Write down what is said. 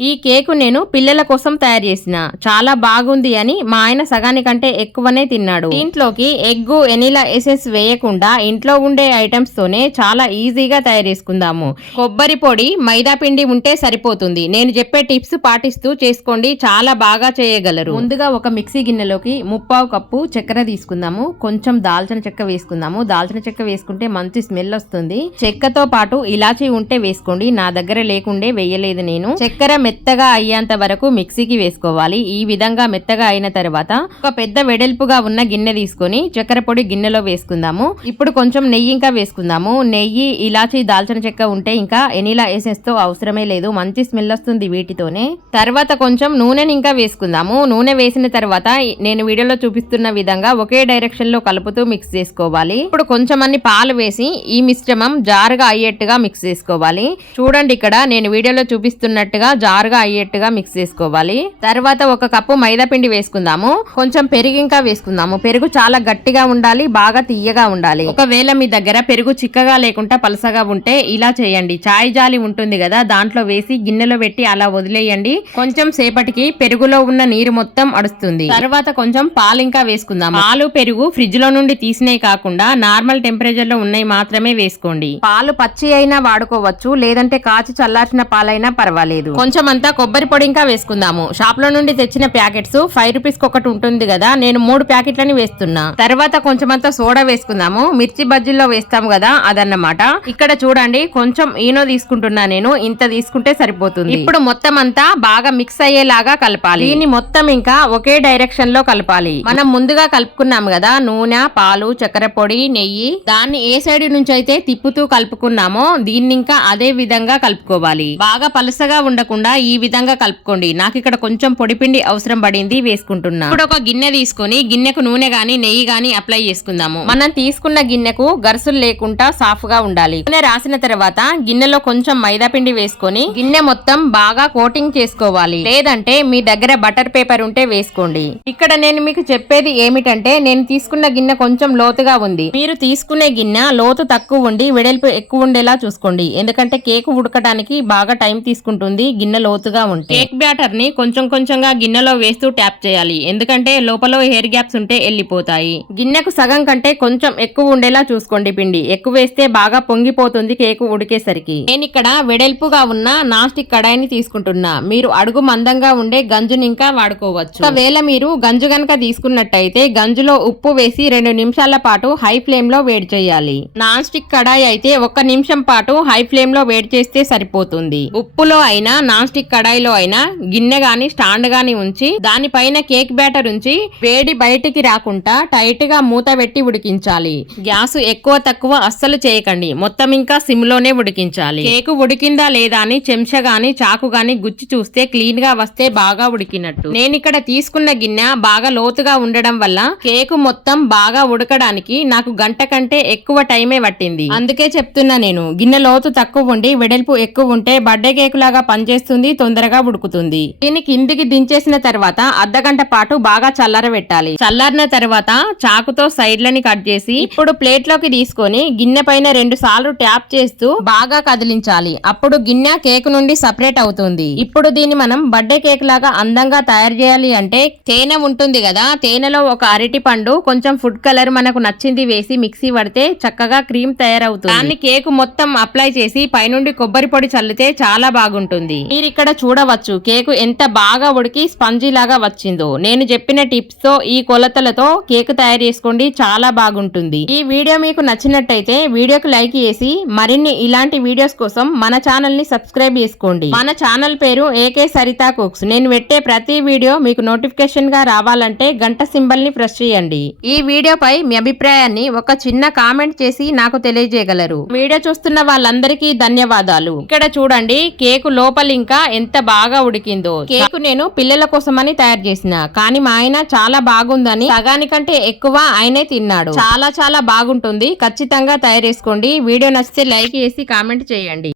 ఈ కేకు నేను పిల్లల కోసం తయారు చేసిన. చాలా బాగుంది అని మా ఆయన సగానికంటే ఎక్కువనే తిన్నాడు. దీంట్లోకి ఎగ్గు ఎనీలా ఎసెస్ వేయకుండా ఇంట్లో ఉండే ఐటమ్స్ తోనే చాలా ఈజీగా తయారు చేసుకుందాము. కొబ్బరి పొడి మైదా పిండి ఉంటే సరిపోతుంది. నేను చెప్పే టిప్స్ పాటిస్తూ చేసుకోండి చాలా బాగా చేయగలరు. ముందుగా ఒక మిక్సీ గిన్నెలోకి ముప్పావు కప్పు చక్కెర తీసుకుందాము. కొంచెం దాల్చిన చెక్క వేసుకుందాము. దాల్చిన చెక్క వేసుకుంటే మంచి స్మెల్ వస్తుంది. చెక్కతో పాటు ఇలాచీ ఉంటే వేసుకోండి. నా దగ్గర లేకుండే వేయలేదు నేను. చక్కెర మెత్తగా అయ్యేంత వరకు మిక్సీకి వేసుకోవాలి. ఈ విధంగా మెత్తగా అయిన తర్వాత ఒక పెద్ద వెడల్పుగా ఉన్న గిన్నె తీసుకొని చక్కెర పొడి గిన్నెలో వేసుకుందాము. ఇప్పుడు కొంచెం నెయ్యి ఇంకా వేసుకుందాము. నెయ్యి ఇలాచి దాల్చిన చెక్క ఉంటే ఇంకా ఎనీలా ఎసెన్స్ అవసరమే లేదు. మంచి స్మెల్ వస్తుంది వీటితోనే. తర్వాత కొంచెం నూనెని ఇంకా వేసుకుందాము. నూనె వేసిన తర్వాత నేను వీడియోలో చూపిస్తున్న విధంగా ఒకే డైరెక్షన్లో కలుపుతూ మిక్స్ చేసుకోవాలి. ఇప్పుడు కొంచెం అన్ని పాలు వేసి ఈ మిశ్రమం జారుగా అయ్యేట్టుగా మిక్స్ చేసుకోవాలి. చూడండి ఇక్కడ నేను వీడియోలో చూపిస్తున్నట్టుగా జారుగా అయ్యేట్టుగా మిక్స్ చేసుకోవాలి. తర్వాత ఒక కప్పు మైదా పిండి వేసుకుందాము. కొంచెం పెరుగు ఇంకా వేసుకుందాము. పెరుగు చాలా గట్టిగా ఉండాలి బాగా తీయగా ఉండాలి. ఒకవేళ మీ దగ్గర పెరుగు చిక్కగా లేకుండా పలసగా ఉంటే ఇలా చేయండి. చాయ్ జాలి ఉంటుంది కదా దాంట్లో వేసి గిన్నెలో పెట్టి అలా వదిలేయండి. కొంచెం సేపటికి పెరుగులో ఉన్న నీరు మొత్తం అడుస్తుంది. తర్వాత కొంచెం పాలు ఇంకా వేసుకుందాం పాలు పెరుగు ఫ్రిడ్జ్లో నుండి తీసినవి కాకుండా నార్మల్ టెంపరేచర్లో ఉన్నాయి మాత్రమే వేసుకోండి. పాలు పచ్చి అయినా వాడుకోవచ్చు లేదంటే కాచి చల్లార్చిన పాలైనా పర్వాలేదు. కొంచెం అంతా కొబ్బరి పొడి ఇంకా వేసుకుందాము. షాప్లో నుండి తెచ్చిన ప్యాకెట్స్ ఫైవ్ రూపీస్ ఒకటి ఉంటుంది కదా నేను మూడు ప్యాకెట్లని వేస్తున్నా. తర్వాత కొంచెం అంతా సోడా వేసుకుందాము. మిర్చి బజ్జీల్లో వేస్తాము కదా అదన్నమాట. ఇక్కడ చూడండి కొంచెం ఈనో తీసుకుంటున్నా నేను. ఇంత తీసుకుంటే సరిపోతుంది. ఇప్పుడు మొత్తం అంతా బాగా మిక్స్ అయ్యేలాగా కలపాలి. దీన్ని మొత్తం ఇంకా ఒకే డైరెక్షన్లో కలపాలి. మనం ముందుగా కలుపుకున్నాం కదా నూనె పాలు చక్కెర పొడి నెయ్యి. దాన్ని ఏ సైడ్ నుంచి అయితే తిప్పుతూ కలుపుకున్నామో దీన్ని ఇంకా అదే విధంగా కలుపుకోవాలి. బాగా పలసగా ఉండకుండా ఈ విధంగా కలుపుకోండి. నాకు ఇక్కడ కొంచెం పొడిపిండి అవసరం పడింది వేసుకుంటున్నా. ఇప్పుడు ఒక గిన్నె తీసుకొని గిన్నెకు నూనె గాని నెయ్యి గాని అప్లై చేసుకుందాము. మనం తీసుకున్న గిన్నెకు గరుసులు లేకుండా సాఫ్గా ఉండాలి. నూనె రాసిన తర్వాత గిన్నెలో కొంచెం మైదా పిండి వేసుకొని గిన్నె మొత్తం బాగా కోటింగ్ చేసుకోవాలి. లేదంటే మీ దగ్గర బటర్ పేపర్ ఉంటే వేసుకోండి. ఇక్కడ నేను మీకు చెప్పేది ఏమిటంటే నేను తీసుకున్న గిన్నె కొంచెం లోతుగా ఉంది. మీరు తీసుకునే గిన్నె లోతు తక్కువ ఉండి వెడల్పు ఎక్కువ ఉండేలా చూసుకోండి. ఎందుకంటే కేక్ ఉడకడానికి బాగా టైం తీసుకుంటుంది గిన్నె లోతుగా ఉంటే. కేక్ బ్యాటర్ని కొంచెం కొంచెంగా గిన్నెలో వేస్తూ ట్యాప్ చేయాలి. ఎందుకంటే లోపల హెయిర్ గ్యాప్స్ ఉంటే వెళ్ళిపోతాయి గిన్నెకు సగం కంటే కొంచెం ఎక్కువ ఉండేలా చూసుకోండి పిండి. ఎక్కువ వేస్తే బాగా పొంగిపోతుంది కేకు ఉడికేసరికి. నేను ఇక్కడ వెడల్పుగా ఉన్న నాస్టిక్ కడాయిని తీసుకుంటున్నా. మీరు అడుగు మందంగా ఉండే గంజుని ఇంకా వాడుకోవచ్చు. ఒకవేళ మీరు గంజు గనక తీసుకున్నట్టయితే గంజులో ఉప్పు వేసి రెండు నిమిషాల పాటు హై ఫ్లేమ్లో వేడి చేయాలి. నాన్ స్టిక్ కడాయి అయితే ఒక్క నిమిషం పాటు హై ఫ్లేమ్లో వేడి చేస్తే సరిపోతుంది. ఉప్పులో అయినా నాన్ స్టిక్ కడాయిలో అయినా గిన్నె గాని స్టాండ్ గాని ఉంచి దానిపైన కేక్ బ్యాటర్ ఉంచి వేడి బయటికి రాకుండా టైట్గా మూత పెట్టి ఉడికించాలి. గ్యాస్ ఎక్కువ తక్కువ అస్సలు చేయకండి. మొత్తం ఇంకా సిమ్లోనే ఉడికించాలి. కేకు ఉడికిందా లేదా అని చెంచా గాని చాకు గాని గుచ్చి చూస్తే క్లీన్గా వస్తే బాగా ఉడికినట్టు. నేను ఇక్కడ తీసుకున్న గిన్నె బాగా లోతుగా ఉండడం వల్ల కేకు మొత్తం బాగా ఉడకడానికి నాకు గంట కంటే ఎక్కువ టైమే పట్టింది. అందుకే చెప్తున్నా నేను గిన్నె లోతు తక్కువ ఉండి వెడల్పు ఎక్కువ ఉంటే బర్త్డే కేకు లాగా పనిచేస్తుంది తొందరగా ఉడుకుతుంది. దీన్ని కిందికి దించేసిన తర్వాత అర్ధగంట పాటు బాగా చల్లారబెట్టాలి. చల్లారిన తర్వాత చాకుతో సైడ్లని కట్ చేసి ఇప్పుడు ప్లేట్లోకి తీసుకొని గిన్నె పైన రెండు సార్లు ట్యాప్ చేస్తూ బాగా కదిలించాలి. అప్పుడు గిన్నె కేక్ నుండి సపరేట్ అవుతుంది. ఇప్పుడు దీన్ని మనం బర్త్డే కేక్ లాగా అందంగా తయారు చేయాలి అంటే తేనె ఉంటుంది కదా తేనెలో ఒక అరటి పండు కొంచెం ఫుడ్ కలర్ మనకు నచ్చింది వేసి మిక్సీ పడితే చక్కగా క్రీమ్ తయారవుతుంది. దాన్ని కేక్ మొత్తం అప్లై చేసి పైనుండి కొబ్బరి పొడి చల్లితే చాలా బాగుంటుంది. మీరు ఇక్కడ చూడవచ్చు. కేకు ఎంత బాగా ఉడికి స్పంజీ లాగా వచ్చిందో. నేను చెప్పిన టిప్స్తో ఈ కొలతలతో కేక్ తయారు చేసుకోండి. చాలా బాగుంటుంది. ఈ వీడియో మీకు నచ్చినట్టయితే వీడియోకి లైక్ చేసి మరిన్ని ఇలాంటి వీడియోస్ కోసం మన ఛానల్ని సబ్స్క్రైబ్ చేసుకోండి. మన ఛానల్ పేరు ఏకే సరితా కుక్స్. నేను పెట్టే ప్రతి వీడియో మీకు నోటిఫికేషన్గా రావాలంటే గంట సింబల్ని ప్రెస్ చేయండి. ఈ వీడియోపై మీ అభిప్రాయాన్ని ఒక చిన్న కామెంట్ చేసి నాకు తెలియజేయగలరు. వీడియో చూస్తున్న వాళ్ళందరికీ ధన్యవాదాలు. ఇక్కడ చూడండి కేకు లోపల ఇంకా ఎంత బాగా ఉడికిందో. కేక్ నేను పిల్లల కోసమని తయారు చేసిన. కానీ మా ఆయన చాలా బాగుందని సగానికంటే ఎక్కువ ఆయనే తిన్నాడు. చాలా చాలా బాగుంటుంది. ఖచ్చితంగా తయారు చేసుకోండి. వీడియో నచ్చితే లైక్ చేసి కామెంట్ చేయండి.